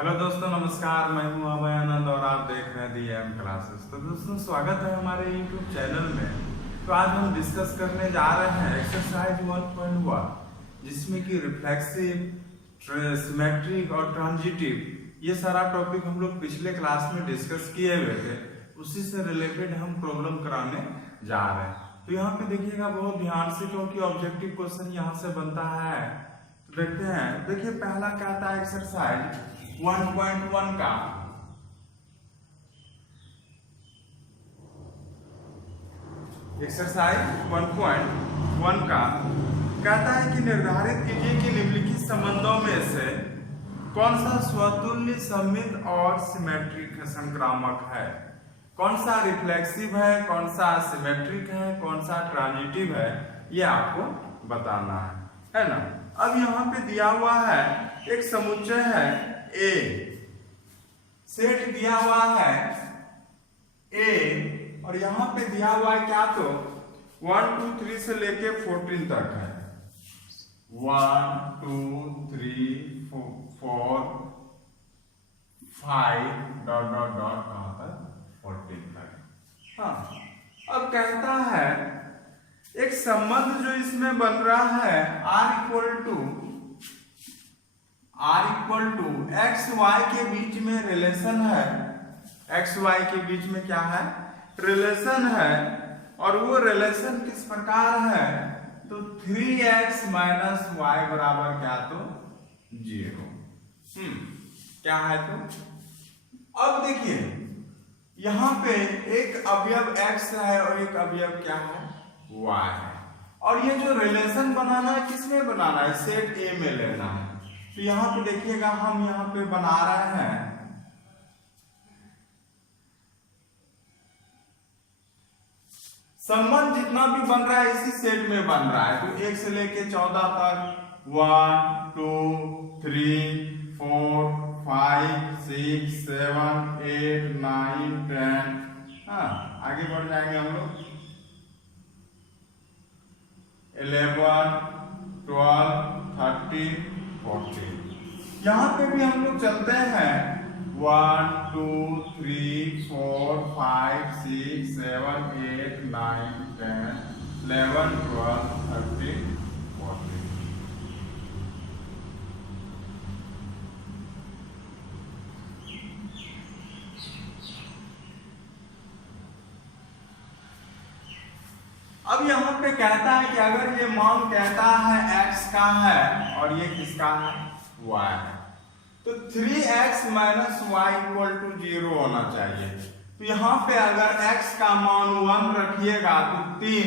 Hello दोस्तों, नमस्कार। मैं हूं अभय आनंद और आप देख रहे हैं दी एम क्लासेस। तो दोस्तों, स्वागत है हमारे यूट्यूब चैनल में। तो आज हम डिस्कस करने जा रहे हैं एक्सरसाइज 1.1, जिसमें कि रिफ्लेक्सिव, सिमेट्रिक और ट्रांजिटिव ये सारा टॉपिक हम लोग पिछले क्लास में डिस्कस किए हुए थे। उसी से रिलेटेड हम प्रॉब्लम कराने जा रहे हैं। तो यहाँ पे देखिएगा बहुत ध्यान से, क्योंकि ऑब्जेक्टिव क्वेश्चन यहाँ से बनता है। तो देखते हैं। देखिए, पहला क्या था एक्सरसाइज 1.1 का। एक्सरसाइज 1.1 का कहता है कि निर्धारित कीजिए कि निम्नलिखित संबंधों में से कौन सा स्वतुल्य, सममित और सिमेट्रिक संक्रामक है। कौन सा रिफ्लेक्सिव है, कौन सा सिमेट्रिक है, कौन सा ट्रांजिटिव है, ये आपको बताना है ना। अब यहाँ पे दिया हुआ है एक समुच्चय है ए, सेट दिया हुआ है ए, और यहाँ पे दिया हुआ है क्या, तो 1 2 3 से लेके 14 तक है। 1 2 3 4 5 डॉट डॉट डॉट कहां तक 14 तक। हाँ, अब कहता है एक संबंध जो इसमें बन रहा है R equal to x y के बीच में रिलेशन है। एक्स वाई के बीच में क्या है, रिलेशन है। और वो रिलेशन किस प्रकार है, तो 3x माइनस वाई बराबर क्या, तो 0। क्या है, तो अब देखिए यहां पे एक अवयव x है और एक अवयव क्या है, y है। और ये जो रिलेशन बनाना है, किसमें बनाना है, सेट ए में लेना है। तो यहां पे देखिएगा, हम यहां पे बना रहे हैं संबंध जितना भी बन रहा है इसी सेट में बन रहा है। तो 1 से लेके 14 तक 1 2 3 4 5 6 7 8 9 10। हाँ, आगे बढ़ जाएंगे हम लोग 11 12 13 14। यहाँ पे भी हम लोग चलते हैं 1 2 3 4 5 6 7 8 9 10 11 12 13 14। अब यहाँ पे कहता है कि अगर ये मान कहता है x का है और ये किसका है, y है, तो 3x minus Y equal to 0 होना चाहिए। तो यहाँ पे अगर x का मान 1 रखिएगा तो 3,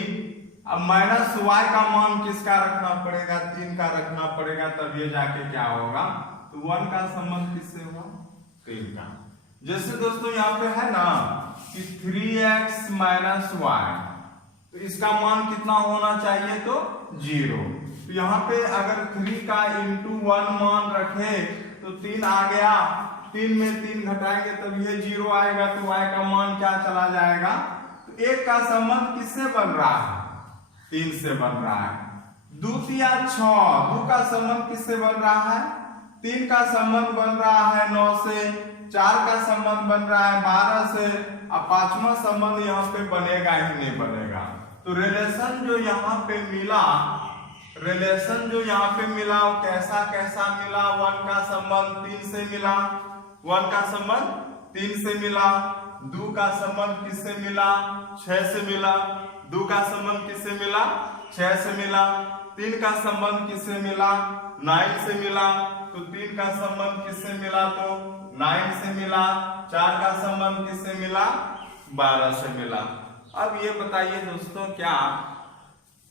अब माइनस y का मान किसका रखना पड़ेगा, 3 का रखना पड़ेगा, तब ये जाके क्या होगा, तो 1 का संबंध किससे हुआ, 3 का। जैसे दोस्तों यहाँ पे है ना कि 3x माइनस वाई, तो इसका मान कितना होना चाहिए, तो 0। तो यहाँ पे अगर 3 का इंटू 1 मान रखे तो 3 आ गया, 3 में 3 घटाएंगे तब ये 0 आएगा, तो y का मान क्या चला जाएगा। तो 1 का संबंध किससे बन रहा है, 3 से बन रहा है। 2 तिया 6, 2 का संबंध किससे बन रहा है, 3 का संबंध बन रहा है 9 से, 4 का संबंध बन रहा है 12 से, अब 5वां संबंध यहाँ पे बनेगा ही नहीं बनेगा। तो रिलेशन जो यहाँ पे मिला, रिलेशन जो यहाँ पे मिला वो कैसा कैसा मिला, 1 का संबंध 3 से मिला, 1 का संबंध 3 से मिला, 2 का संबंध किससे मिला, 6 से मिला, 2 का संबंध किससे मिला, 6 से मिला, 3 का संबंध किससे मिला, 9 से मिला, तो 3 का संबंध किससे मिला, तो 9 से मिला, 4 का संबंध किससे मिला, 12 से मिला। अब ये बताइए दोस्तों, क्या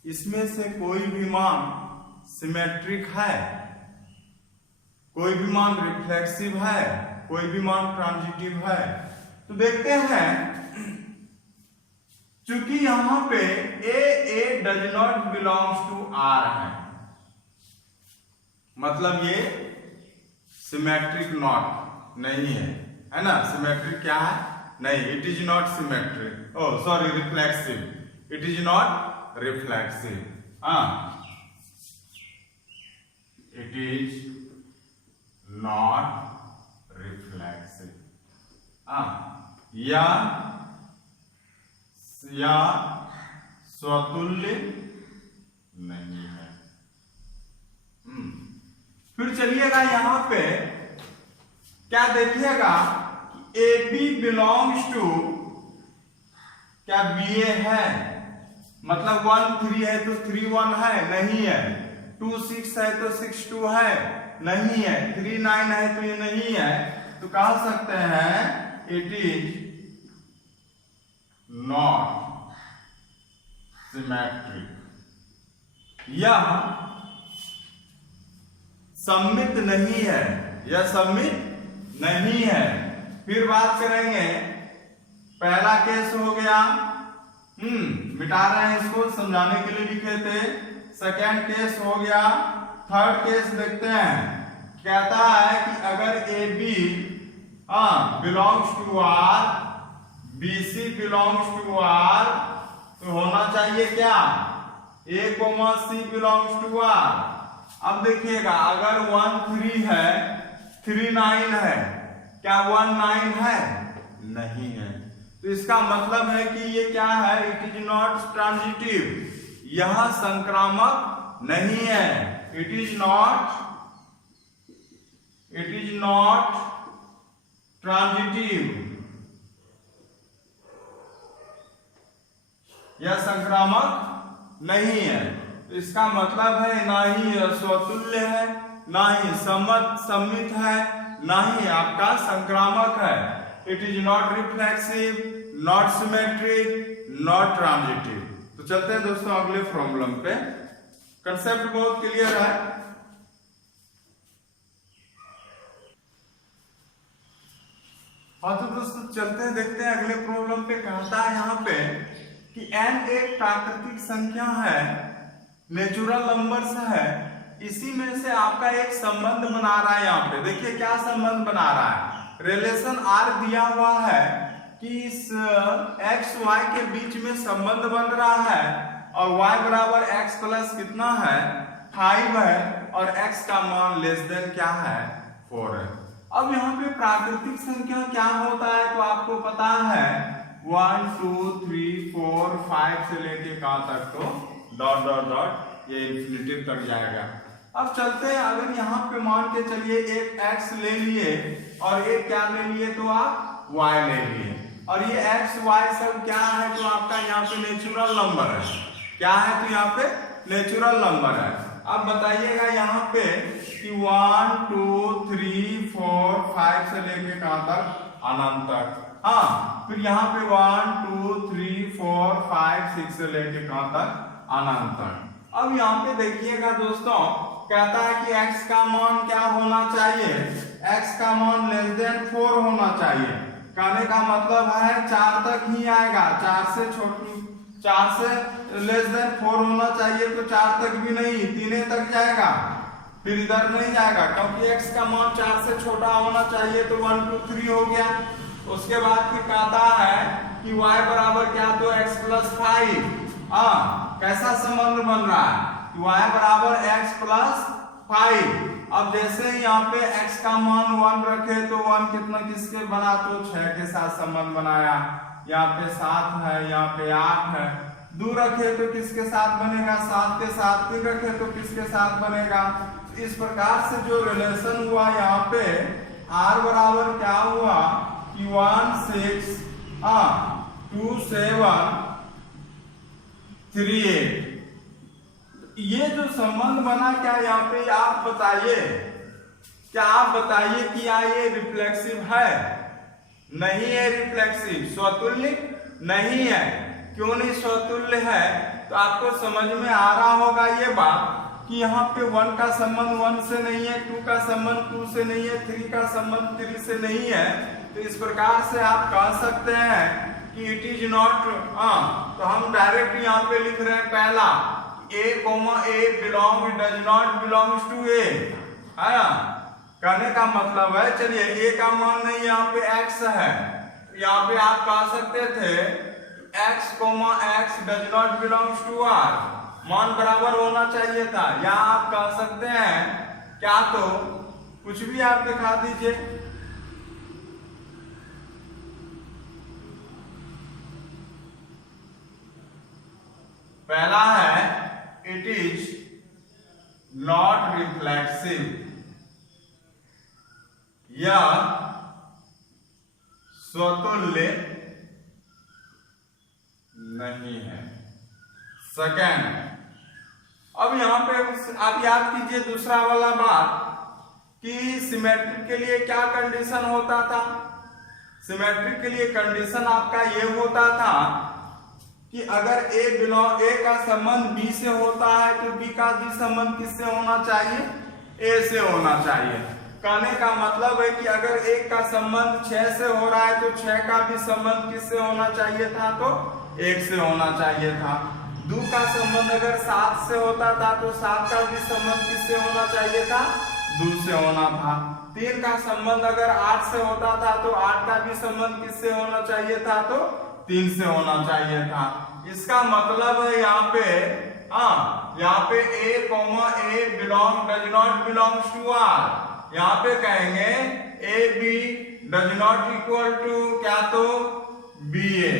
इसमें से कोई भी मान सिमेट्रिक है, कोई भी मान रिफ्लेक्सिव है, कोई भी मान ट्रांजिटिव है। तो देखते हैं, चूंकि यहां पे A does not belongs to R है, मतलब ये सिमेट्रिक नॉट नहीं है ना। सिमेट्रिक क्या है, नहीं, it is not symmetric, sorry reflexive, it is not reflexive. It is not या स्वतुल्य नहीं है। फिर चलिएगा यहां पे क्या देखिएगा, ए बी बिलोंग्स टू, क्या बी ए है, मतलब 1 3 है तो 3 1 है, नहीं है। 2 6 है तो 6 2 है, नहीं है। 3 9 है तो ये नहीं है। तो कह सकते हैं इट इज नॉट सिमेट्रिक, यह सममित नहीं है, यह सममित नहीं है। फिर बात करेंगे, पहला केस हो गया, मिटा रहे हैं इसको, समझाने के लिए लिखे थे। सेकेंड केस हो गया। थर्ड केस देखते हैं, कहता है कि अगर A B belongs to R, B C belongs to R, तो होना चाहिए क्या, A comma C belongs to R. अब देखिएगा, अगर 1 3 है, 3 9 है, क्या 1 9 है, नहीं है। तो इसका मतलब है कि ये क्या है, इट इज नॉट ट्रांजिटिव, यह संक्रामक नहीं है। इट इज नॉट ट्रांजिटिव, यह संक्रामक नहीं है। तो इसका मतलब है ना ही स्वतुल्य है, ना ही सम्मित है, ना ही आपका संक्रामक है। It is not reflexive, not symmetric, not transitive. तो चलते हैं दोस्तों अगले प्रॉब्लम पे। कंसेप्ट बहुत क्लियर है। हाँ तो दोस्तों चलते हैं, देखते हैं अगले प्रॉब्लम पे। कहता है यहाँ पे कि n एक प्राकृतिक संख्या है, नेचुरल नंबर्स है, इसी में से आपका एक संबंध बना रहा है। यहाँ पे देखिए क्या संबंध बना रहा है, रिलेशन r दिया हुआ है कि इस x y के बीच में संबंध बन रहा है और y बराबर x प्लस कितना है 5 है और x का मान लेस देन क्या है 4 है। अब यहाँ पे प्राकृतिक संख्या क्या होता है तो आपको पता है 1 2 3 4 5 से लेके कहां तक, तो डॉट डॉट डॉट ये इंफिनिटी तक जाएगा। अब चलते हैं, अगर यहाँ पे मान के चलिए एक x ले लिए और एक क्या ले लिए तो आप y ले लिए, और ये x y सब क्या है तो आपका यहाँ पे नेचुरल नंबर है। क्या है तो यहाँ पे नेचुरल नंबर है। अब बताइएगा यहाँ पे कि 1 2 3 4 5 से लेके कहां तक, अनंत तक। हाँ, फिर यहाँ पे 1 2 3 4 5 6 से लेके कहां तक, अनंत तक। अब यहाँ पे देखिएगा दोस्तों, कहता है कि x का मान क्या होना चाहिए, x का मान लेस देन 4 होना चाहिए। कहने का मतलब है 4 तक ही आएगा, 4 से लेस देन 4 होना चाहिए, तो 4 तक भी नहीं 3 तक जाएगा, फिर इधर नहीं जाएगा क्योंकि x का मान 4 से छोटा होना चाहिए, तो 1 2 3 हो गया। उसके बाद फिर कहता है कि y बराबर क्या, तो x प्लस 5। कैसा संबंध बन रहा है, y बराबर x प्लस 5। अब जैसे ही यहाँ पे x का मान 1 रखे तो 1 कितना किसके बना, तो 6 के साथ संबंध बनाया। यहाँ पे 7 है, यहाँ पे 8 है। 2 रखे तो किसके साथ बनेगा, 7 के साथ। 3 रखे तो किसके साथ बनेगा। इस प्रकार से जो रिलेशन हुआ यहाँ पे r बराबर क्या हुआ कि 1 6 2 7 3 8। ये जो संबंध बना, क्या यहाँ पे आप बताइए, क्या आप बताइए कि क्या ये रिफ्लेक्सिव है, नहीं है रिफ्लेक्सिव, स्वतुल्य नहीं है। क्यों नहीं स्वतुल्य है, तो आपको समझ में आ रहा होगा ये बात कि यहाँ पे 1 का संबंध 1 से नहीं है, 2 का संबंध 2 से नहीं है, 3 का संबंध 3 से नहीं है। तो इस प्रकार से आप कह सकते हैं कि इट इज नॉट। तो हम डायरेक्ट यहाँ पे लिख रहे हैं पहला a, a belong does not belongs to a, है ना। कहने का मतलब है, चलिए a का मान नहीं, यहाँ पे x है, यहाँ पे आप कह सकते थे x, x does not belongs to r, मान बराबर होना चाहिए था। यहाँ आप कह सकते हैं क्या, तो कुछ भी आप दिखा दीजिए। पहला है इट इज नॉट रिफ्लेक्सिव, यह स्वतुल्य नहीं है। सेकेंड, अब यहां पे आप याद कीजिए दूसरा वाला बात कि सिमेट्रिक के लिए क्या कंडीशन होता था। सिमेट्रिक के लिए कंडीशन आपका ये होता था कि अगर ए का संबंध बी से होता है तो बी का भी संबंध किससे होना चाहिए, ए से होना चाहिए। कहने का मतलब है कि अगर एक का संबंध 6 से हो रहा है तो 6 का भी संबंध किससे होना चाहिए था, तो 1 से होना चाहिए था। 2 का संबंध अगर 7 से होता था तो 7 का भी संबंध किससे होना चाहिए था, 2 से होना था। 3 का संबंध अगर 8 से होता था तो 8 का भी संबंध किससे होना चाहिए था, तो 3 से होना चाहिए था। इसका मतलब है यहाँ पे a, a does not belongs to r। यहाँ पे कहेंगे A B does not equal to क्या, तो बी ए,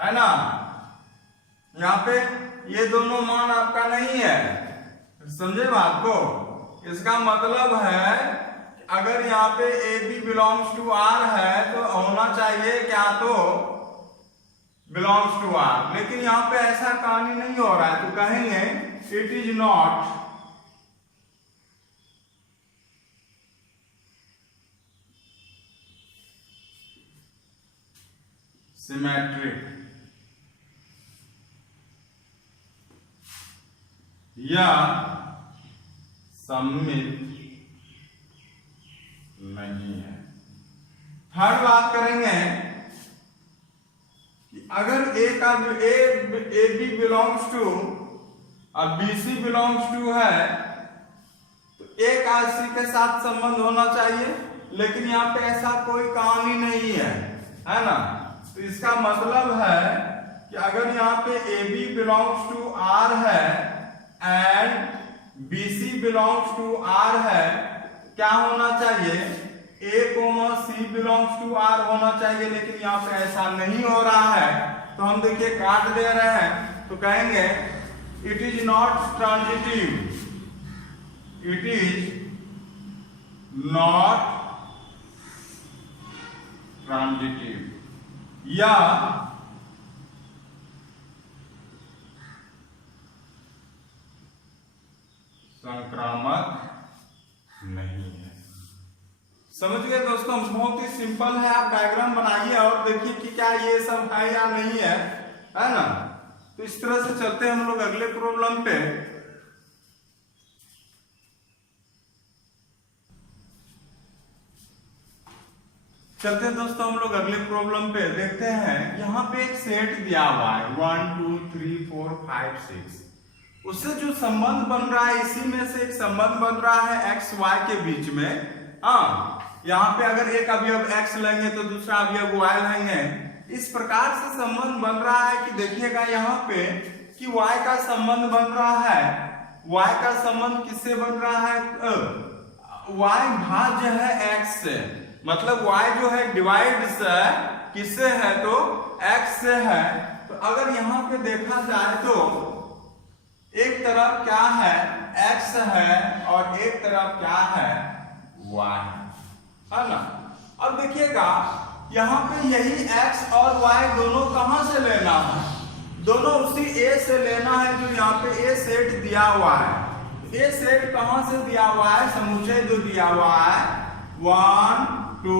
है ना। यहाँ पे ये दोनों मान आपका नहीं है, समझे बात को। इसका मतलब है अगर यहाँ पे A B belongs to R है तो होना चाहिए क्या, तो बिलोंग्स टू आर। लेकिन यहाँ पे ऐसा कहानी नहीं हो रहा है तो कहेंगे इट इज नॉट सिमेट्रिक या सममित नहीं है। थर्ड बात करेंगे कि अगर ए बी बिलोंग्स टू और बी सी बिलोंग्स टू है तो ए का सी के साथ संबंध होना चाहिए, लेकिन यहाँ पे ऐसा कोई कहानी नहीं है ना। तो इसका मतलब है कि अगर यहाँ पे A B belongs to R है and B C belongs to R है, क्या होना चाहिए, A comma C belongs to R होना चाहिए। लेकिन यहाँ पे ऐसा नहीं हो रहा है तो हम देखिए काट दे रहे हैं तो कहेंगे it is not transitive, it is not transitive या संक्रामक नहीं है। समझ गए दोस्तों, बहुत ही सिंपल है। आप डायग्राम बनाइए और देखिए कि क्या ये सब है या नहीं है ना। तो इस तरह से चलते हैं हम लोग अगले प्रॉब्लम पे। चलते हैं दोस्तों हम लोग अगले प्रॉब्लम पे। देखते हैं यहाँ पे एक सेट दिया हुआ है 1 2 3 4 5 6। उससे जो संबंध बन रहा है इसी में से एक संबंध बन रहा है एक्स वाई के बीच में। यहाँ पे अगर एक अवयव x लेंगे तो दूसरा अवयव y लेंगे। इस प्रकार से संबंध बन रहा है कि देखिएगा यहाँ पे कि y का संबंध बन रहा है। y का संबंध किससे बन रहा है, y भाज्य है x से, मतलब y जो है डिवाइड से किससे है, तो x से है। तो अगर यहाँ पे देखा जाए तो एक तरफ क्या है, x है और एक तरफ क्या है, y है ना। अब देखिएगा यहाँ पे यही x और y दोनों कहां से लेना है, दोनों उसी a से लेना है जो यहाँ पे a सेट दिया हुआ है। a सेट कहां से दिया हुआ है, समुच्चय जो दिया हुआ है 1 2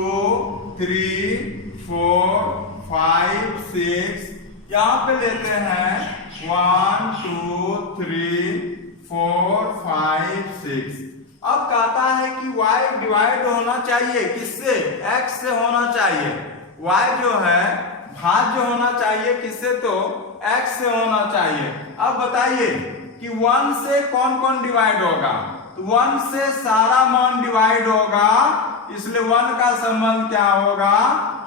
3 4 5 6। यहाँ पे लेते हैं 1 2 3 4 5 6। अब कहता है कि y डिवाइड होना चाहिए किससे, x से होना चाहिए। y जो है भाज्य होना चाहिए किससे, तो x से होना चाहिए। अब बताइए कि 1 से कौन कौन डिवाइड होगा, तो 1 से सारा मान डिवाइड होगा, इसलिए 1 का संबंध क्या होगा,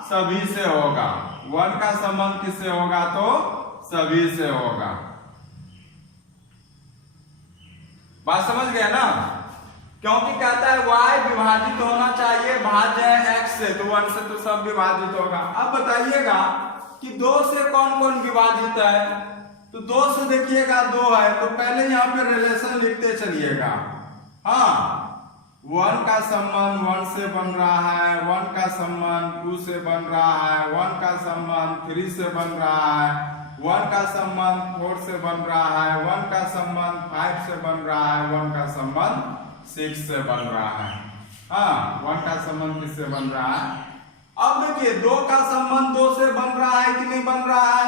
सभी से होगा। 1 का संबंध किससे होगा, तो सभी से होगा। बात समझ गए ना, क्योंकि कहता है y विभाजित होना चाहिए भाज्य है x से, तो 1 से तो सब विभाजित होगा। अब बताइएगा कि 2 से कौन कौन विभाजित है, तो 2 से देखिएगा 2 है तो पहले यहाँ पे रिलेशन लिखते चलिएगा। हाँ 1 का संबंध 1 से बन रहा है, 1 का संबंध 2 से बन रहा है, 1 का संबंध 3 से बन रहा है, 1 का संबंध 4 से बन रहा है, 1 का संबंध 5 से बन रहा है, 1 का संबंध 6 से बन रहा है। हाँ 1 का संबंध किससे बन रहा है? अब देखिए 2 का संबंध 2 से बन रहा है कि नहीं बन रहा है?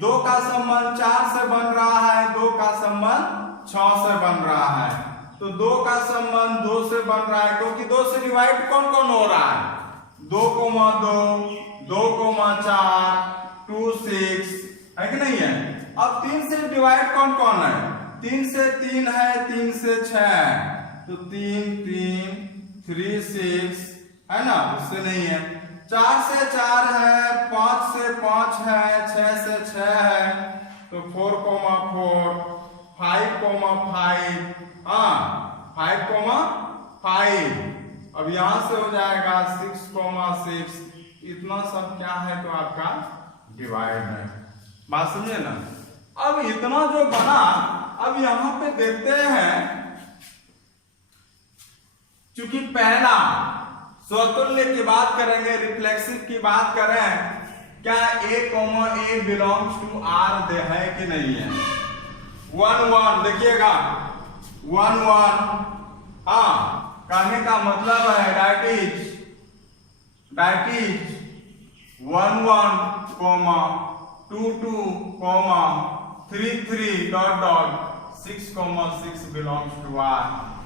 2 का संबंध 4 से बन रहा है, 2 का संबंध 6 से बन रहा है। तो 2 का संबंध 2 से बन रहा है क्योंकि 2 से डिवाइड कौन कौन हो रहा है? 2, 2, 4, 2, 6 है कि नहीं है? अब 3 से डिवाइड कौन कौन है? 3 से 3 है, 3 से 6 है, तो 3, 3, 3, 6 है ना, उससे नहीं है। 4 से 4 है, 5 से 5 है, 6 से 6 है, तो 4, 4, 5, 5, हाँ 5, 5। अब यहां से हो जाएगा 6, 6, इतना सब क्या है? तो आपका डिवाइड है। बात समझे ना? अब इतना जो बना, अब यहां पे देखते हैं चूंकि पहला स्वतुल्य की बात करेंगे, रिफ्लेक्सिव की बात करें, क्या A, बिलोंग्स टू R है कि नहीं है? 1, 1 देखिएगा 1, 1 हाँ कहने का मतलब है that is 1, 1, 2, 2, 3, 3, .6, 6 belongs to R।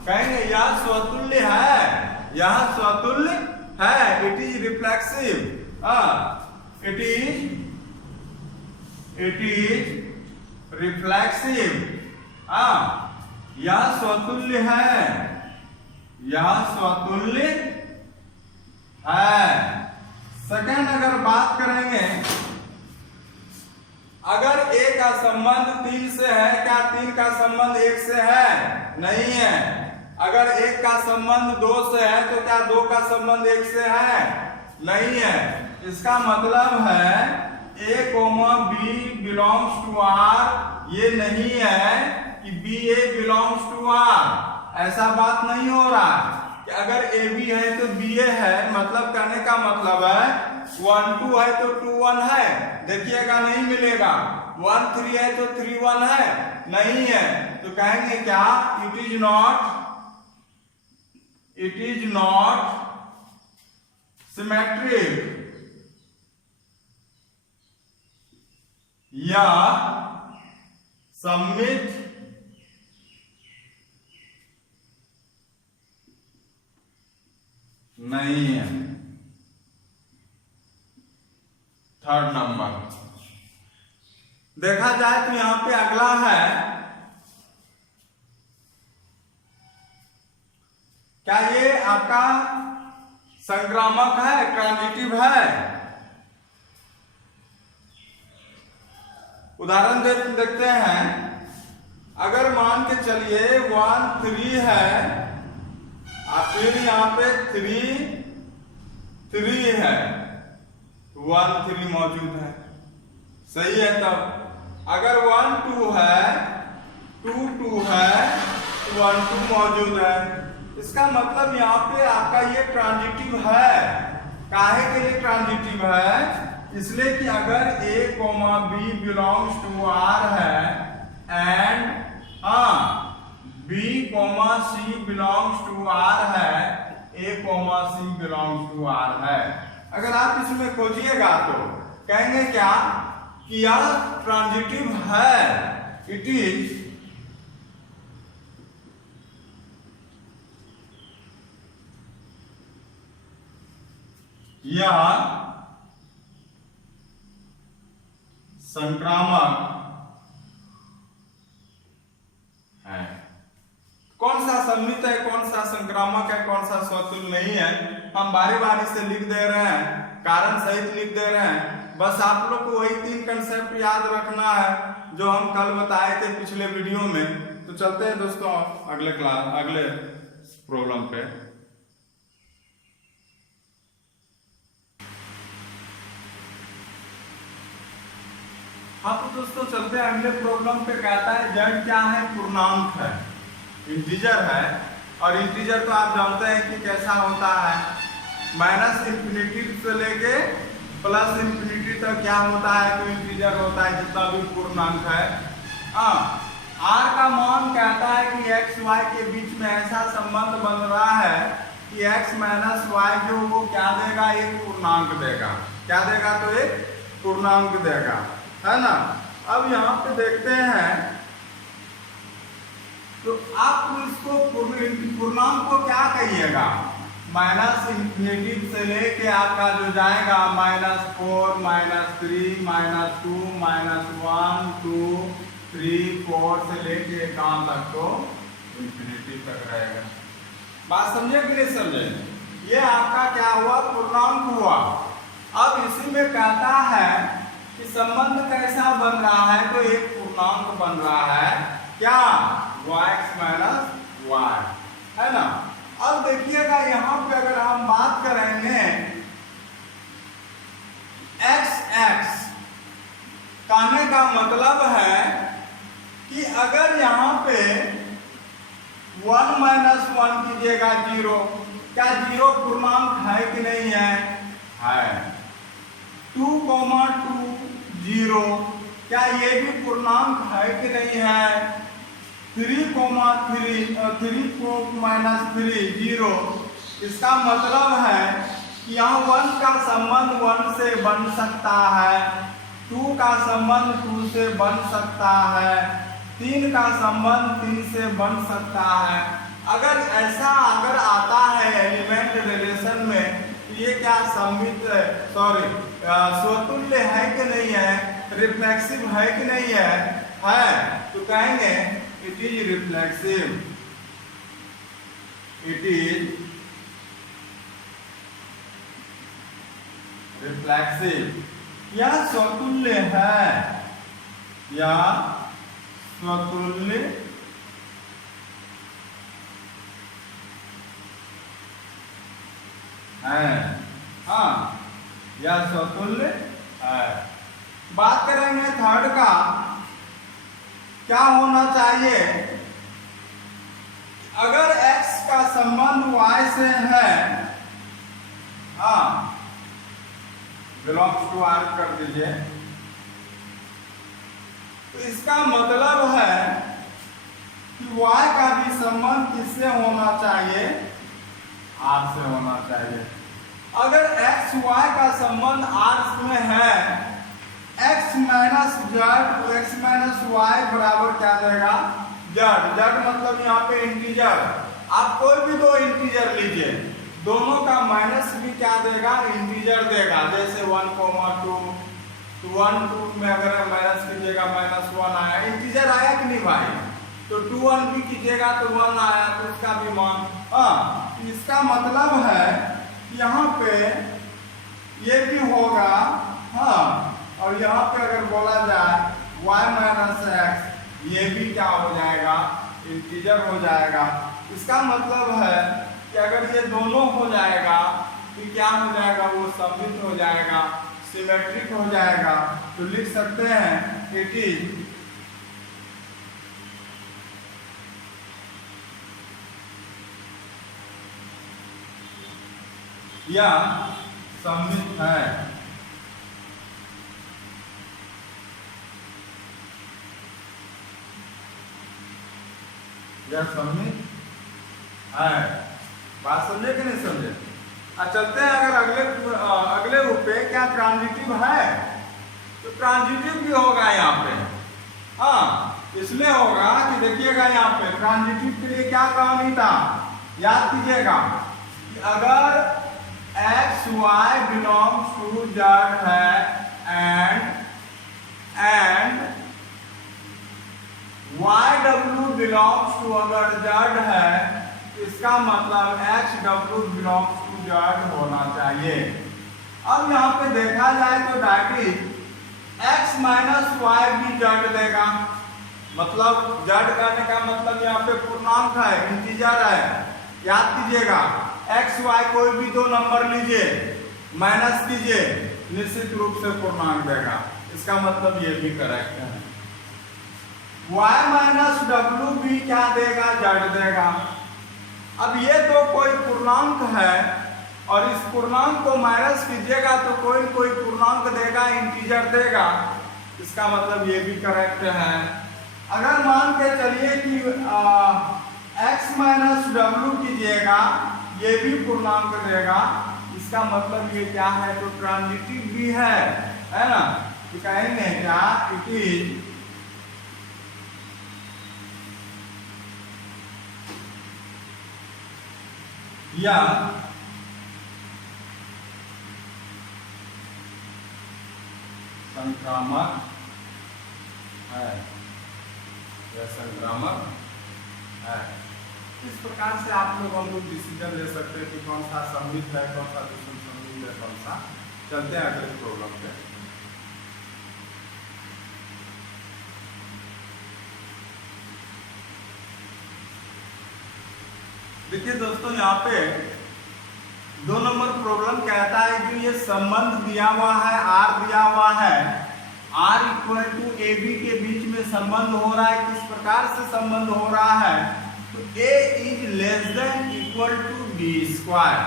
कहेंगे यह स्वतुल्य है, यह स्वतुल्य है, it is reflexive, it is reflexive, यह स्वतुल्य है, यह स्वतुल्य है। सेकंड अगर बात करेंगे, अगर A का संबंध 3 से है, क्या 3 का संबंध 1 से है? नहीं है। अगर 1 का संबंध 2 से है तो क्या 2 का संबंध 1 से है? नहीं है। इसका मतलब है A, B belongs to R, ये नहीं है कि BA बिलोंग्स टू R, ऐसा बात नहीं हो रहा कि अगर AB है तो BA है। मतलब कहने का मतलब है 1, 2 है तो 2, 1 है, देखिएगा नहीं मिलेगा। 1, 3 है तो 3, 1 है, नहीं है। तो कहेंगे क्या? इट इज नॉट सिमेट्रिक, या सममित नहीं है। थर्ड नंबर देखा जाए तो यहां पे अगला है, क्या ये आपका संक्रामक है, ट्रांजिटिव है? उदाहरण देखते हैं। अगर मान के चलिए 1, 3 है और फिर यहाँ पे 3, 3 है, 1, 3 मौजूद है, सही है। तब अगर 1, 2 है, 2, 2 है, 1, 2 मौजूद है। इसका मतलब यहाँ पे आपका ये ट्रांजिटिव है। काहे के लिए ट्रांजिटिव है? इसलिए कि अगर A, B belongs to R है and B, C belongs to R है, A, C belongs to R है। अगर आप इसमें खोजिएगा तो कहेंगे क्या कि यह ट्रांजिटिव है, इट इज यह संक्रामक है। कौन सा सम्मित है, कौन सा संक्रामक है, कौन सा स्वतुल्य नहीं है, हम बारी बारी से लिख दे रहे हैं, कारण सहित लिख दे रहे हैं। बस आप लोग को वही 3 कंसेप्ट याद रखना है जो हम कल बताए थे पिछले वीडियो में। तो चलते हैं दोस्तों अगले प्रॉब्लम पे। हाँ तो दोस्तों चलते हैं अगले प्रॉब्लम पे। कहता है z क्या है, पूर्णांक है, इंटीजर है। और इंटीजर तो आप जानते हैं कि कैसा होता है, माइनस इंफिनिटी से लेके प्लस इंफिनिटी तक क्या होता है, तो इंटीजर होता है जितना भी पूर्णांक है। r का मान कहता है कि x y के बीच में ऐसा संबंध बन रहा है कि x माइनस y जो वो क्या देगा, एक पूर्णांक देगा। क्या देगा, तो एक पूर्णांक देगा, है ना। अब यहाँ पे देखते हैं तो आप इसको पूर्णांक को क्या कहिएगा, माइनस इंफिनिटी से लेके आपका जो जाएगा -4 -3 -2 -1 2 3 4 से लेके कहाँ तक, तो इंफिनिटी तक रहेगा। बात समझे कि नहीं समझे, ये आपका क्या हुआ, पूर्णांक हुआ। अब इसी में कहता है कि संबंध कैसा बन रहा है, तो एक पूर्णांक बन रहा है, क्या, y माइनस y, है ना। अब देखिएगा यहाँ पे अगर हम बात करेंगे x कहने का मतलब है कि अगर यहाँ पे 1 माइनस 1 कीजिएगा 0, क्या 0 पूर्णांक है कि नहीं है। 2, 2 0, क्या ये भी पूर्णांक है कि नहीं है। 3, 3 -3 0, इसका मतलब है कि यहाँ 1 का संबंध 1 से बन सकता है, 2 का संबंध 2 से बन सकता है, 3 का संबंध 3 से बन सकता है। अगर ऐसा अगर आता है एलिमेंट रिलेशन में, तो ये क्या सममित स्वतुल्य है कि नहीं है, रिफ्लेक्सिव है कि नहीं है, तो कहेंगे it is reflexive, it is reflexive, या स्वतुल्य है, या स्वतुल्य है, हाँ, या स्वतुल्य है। बात करेंगे थर्ड का, क्या होना चाहिए, अगर x का संबंध y से है, बिलोंग्स टू r कर दीजिए, तो इसका मतलब है कि y का भी संबंध किससे होना चाहिए, r से होना चाहिए। अगर x y का संबंध r में है, x माइनस जेड, तो x माइनस वाई बराबर क्या देगा, जेड। जेड मतलब यहाँ पे इंटीजर, आप कोई भी दो इंटीजर लीजिए, दोनों का माइनस भी क्या देगा, इंटीजर देगा। जैसे 1, 2, तो 1, 2 में अगर माइनस कीजिएगा -1 आया, इंटीजर आया कि नहीं भाई, तो 2, 1 भी कीजिएगा तो 1 आया, तो इसका भी मान। इसका मतलब है यहाँ पे ये भी होगा, और यहाँ पे अगर बोला जाए y माइनस एक्स, ये भी क्या हो जाएगा, इंटीजर हो जाएगा। इसका मतलब है कि अगर ये दोनों हो जाएगा तो क्या हो जाएगा, वो सममित हो जाएगा, सिमेट्रिक हो जाएगा। तो लिख सकते हैं इट इज या सममित है, या सममित है। बात समझे कि नहीं समझे। चलते हैं अगर अगले रूप पे, क्या ट्रांजिटिव है, तो ट्रांजिटिव भी होगा यहाँ पे। इसलिए होगा कि देखिएगा यहाँ पे ट्रांजिटिव के लिए क्या काम था, याद कीजिएगा कि अगर x y belongs to z है एंड YW बिलोंग्स टू अगर z है, इसका मतलब HW बिलोंग्स टू z होना चाहिए। अब यहाँ पे देखा जाए तो डायरेक्टली x माइनस वाई भी z देगा, मतलब z करने का मतलब यहाँ पे पूर्णांक है, इंटीजर है। याद कीजिएगा x y कोई भी दो नंबर लीजिए, माइनस कीजिए, निश्चित रूप से पूर्णांक देगा। इसका मतलब ये भी करेक्ट है। y माइनस डब्ल्यू भी क्या देगा, z देगा। अब ये तो कोई पूर्णांक है और इस पूर्णांक को माइनस कीजिएगा तो कोई पूर्णांक देगा, इंटीजर देगा, इसका मतलब ये भी करेक्ट है। अगर मान के चलिए कि x माइनस डब्ल्यू कीजिएगा, ये भी पूर्णांक देगा, इसका मतलब ये क्या है, तो ट्रांजिटिव भी है ना। तो कहेंगे क्या, इट इज या संक्रामक है, यह संक्रामक है। इस प्रकार से आप लोग हम लोग डिसीजन ले सकते हैं कि कौन सा सममित है, कौन सा विषम है, कौन सा। चलते हैं अगले प्रॉब्लम पे। देखिए दोस्तों, यहाँ पे 2 नंबर प्रॉब्लम कहता है कि ये संबंध दिया हुआ है, R दिया हुआ है, R इक्वल टू AB के बीच में संबंध हो रहा है। किस प्रकार से संबंध हो रहा है, तो A is less than equal to B square.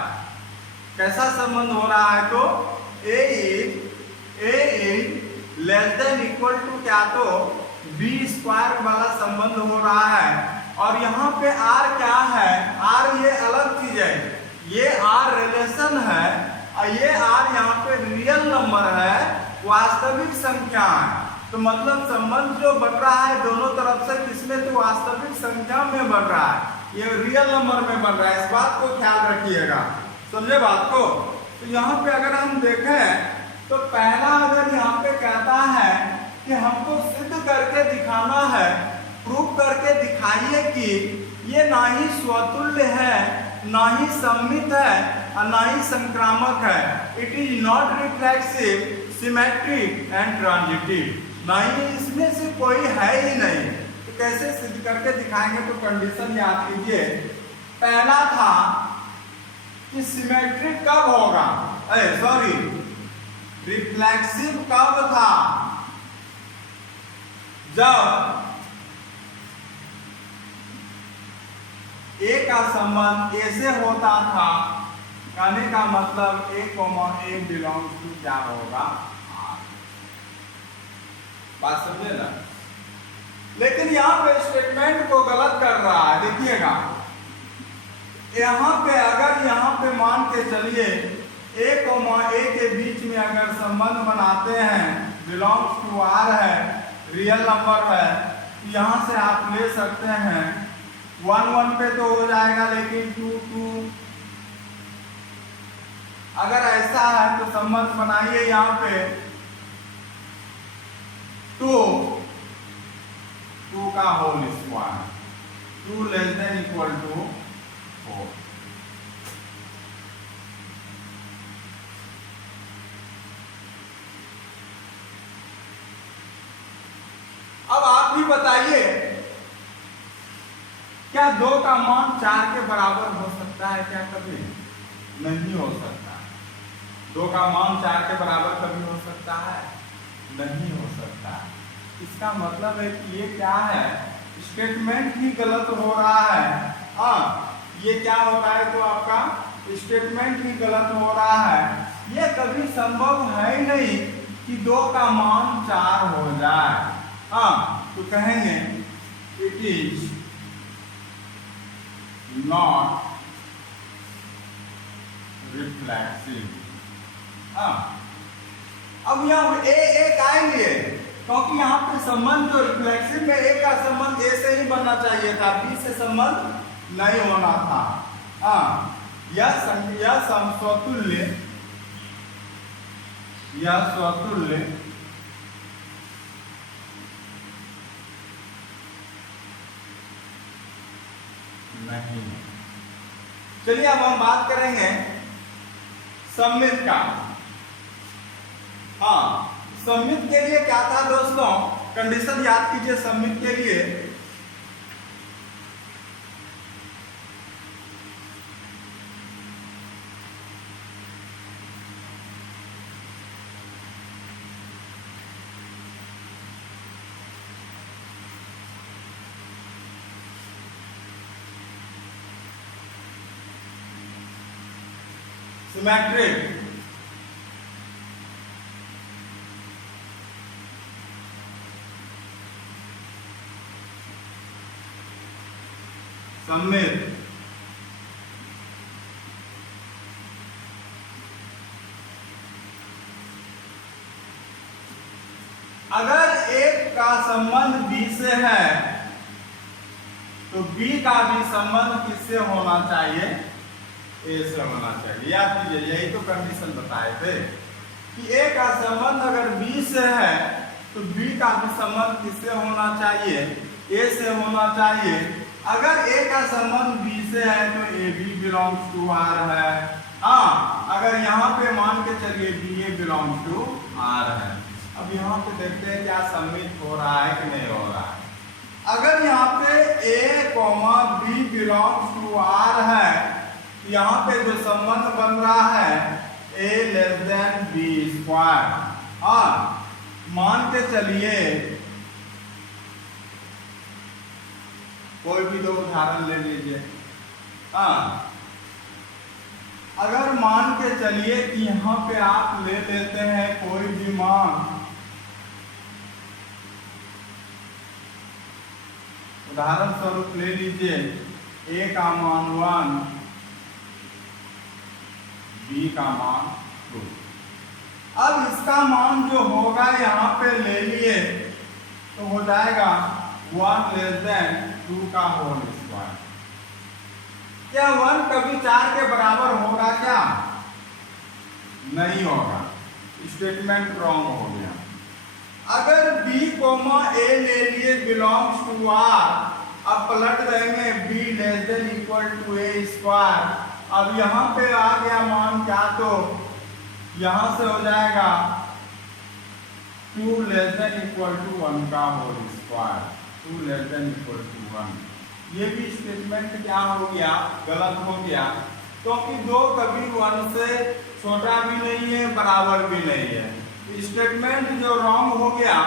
कैसा संबंध हो रहा है, तो A is less than equal to क्या, तो B स्क्वायर वाला संबंध हो रहा है। और यहाँ पे R क्या है, R ये अलग चीज है, ये R रिलेशन है और ये R यहाँ पे रियल नंबर है, वास्तविक संख्या है। तो मतलब संबंध जो बढ़ रहा है दोनों तरफ से, किसमें, तो वास्तविक संख्या में बढ़ रहा है, ये रियल नंबर में बढ़ रहा है। इस बात को ख्याल रखिएगा, समझे बात को। तो यहाँ पे अगर हम देखें तो पहला अगर यहाँ पे कहता है कि हमको सिद्ध करके दिखाना है, प्रूव करके दिखाइए कि ये ना ही स्वतुल्य है, ना ही सममित है और ना ही संक्रामक है। It is not reflexive, symmetric and transitive. ना ही इसमें से कोई है ही नहीं। तो कैसे सिद्ध करके दिखाएंगे, तो कंडीशन याद कीजिए। पहला था कि सिमेट्रिक कब होगा, सॉरी रिफ्लेक्सिव कब था, जब A का संबंध A से होता था। कहने का मतलब A, A बिलोंग्स टू क्या होगा, R। बात समझे ना। लेकिन यहाँ पे स्टेटमेंट को गलत कर रहा है, देखिएगा। यहाँ पे अगर यहाँ पे मान के चलिए A, के बीच में अगर संबंध बनाते हैं, बिलोंग्स टू R है, रियल नंबर है, यहाँ से आप ले सकते हैं 1, 1 पे तो हो जाएगा, लेकिन 2, 2। अगर ऐसा है तो संबंध बनाइए यहाँ पे 2 का whole square, 2 less than equal to 4। अब आप भी बताइए, क्या 2 का मान 4 के बराबर हो सकता है क्या, कभी नहीं हो सकता। 2 का मान 4 के बराबर कभी हो सकता है, नहीं हो सकता। इसका मतलब है कि ये क्या है, स्टेटमेंट ही गलत हो रहा है। हाँ, ये क्या हो रहा है, तो आपका स्टेटमेंट ही गलत हो रहा है। ये कभी संभव है ही नहीं कि 2 का मान 4 हो जाए। हाँ, तो कहेंगे इट इज नॉट रिफ्लेक्सिव। अब यहाँ एक आएंगे, क्योंकि यहाँ पे संबंध जो रिफ्लेक्सिव में A का संबंध A से ही बनना चाहिए था, B से संबंध नहीं होना था। यह स्वतुल्य नहीं। चलिए अब हम बात करेंगे सममित का। हाँ, सममित के लिए क्या था दोस्तों, कंडीशन याद कीजिए। सममित के लिए सिमेट्रिक। सममित। अगर एक का संबंध बी से है तो बी का भी संबंध किससे होना चाहिए? ए से होना चाहिए। याद कीजिए, यही तो कंडीशन बताए थे कि ए का संबंध अगर बी से है तो बी का भी संबंध किससे होना चाहिए? ए से होना चाहिए। अगर ए का संबंध बी से है तो A B belongs to R है। हाँ, अगर यहाँ पे मान के चलिए B A belongs to R है। अब यहाँ पे देखते हैं क्या सम्मिलित हो रहा है कि नहीं हो रहा है। अगर यहाँ पे A comma B belongs to R है, यहाँ पे जो संबंध बन रहा है A less than B square. हाँ, मान के चलिए कोई भी दो उदाहरण ले लीजिए। हाँ, अगर मान के चलिए कि यहाँ पे आप ले लेते हैं कोई भी मान, उदाहरण स्वरूप ले लीजिए ए का मान 1, बी का मान 2। अब इसका मान जो होगा यहाँ पे ले लिए तो हो जाएगा 1 लेस देन 2 का होल स्क्वायर। क्या 1 कभी 4 के बराबर होगा क्या? नहीं होगा, स्टेटमेंट रॉन्ग हो गया। अगर b कोमा a ले लिए बिलोंग्स टू r, अब पलट देंगे b less than equal to a square. अब यहाँ पे आ गया मान क्या, तो यहाँ से हो जाएगा 2 लेस देन इक्वल टू 1 का whole square. 2 less than equal to 1। ये भी स्टेटमेंट क्या हो गया? गलत हो गया, क्योंकि दो कभी 1 से छोटा भी नहीं है, बराबर भी नहीं है। स्टेटमेंट जो रॉन्ग हो गया,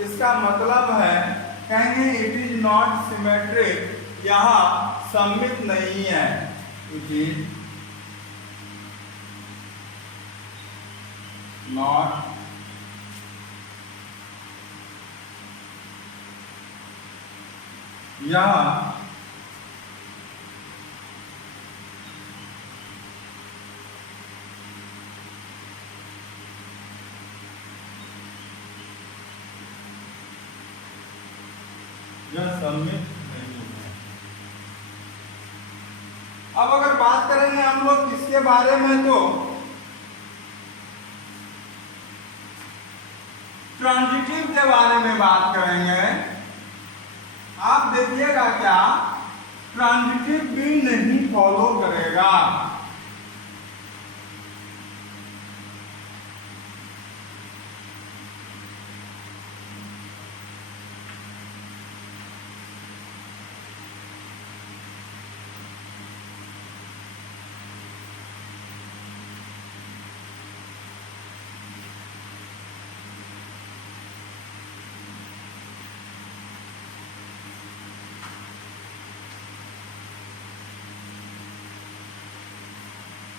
इसका मतलब है कहेंगे इट इज नॉट सिमेट्रिक, यहाँ सममित नहीं है। इट इज नॉट यहाँ यह सममित नहीं है। अब अगर बात करेंगे हम लोग किसके बारे में, तो ट्रांजिटिव के बारे में बात करेंगे। आप देखिएगा क्या, ट्रांजिटिव भी नहीं फॉलो करेगा।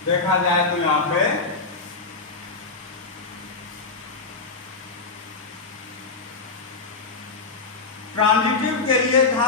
देखा जाए तो यहाँ पे ट्रांजिटिव के लिए था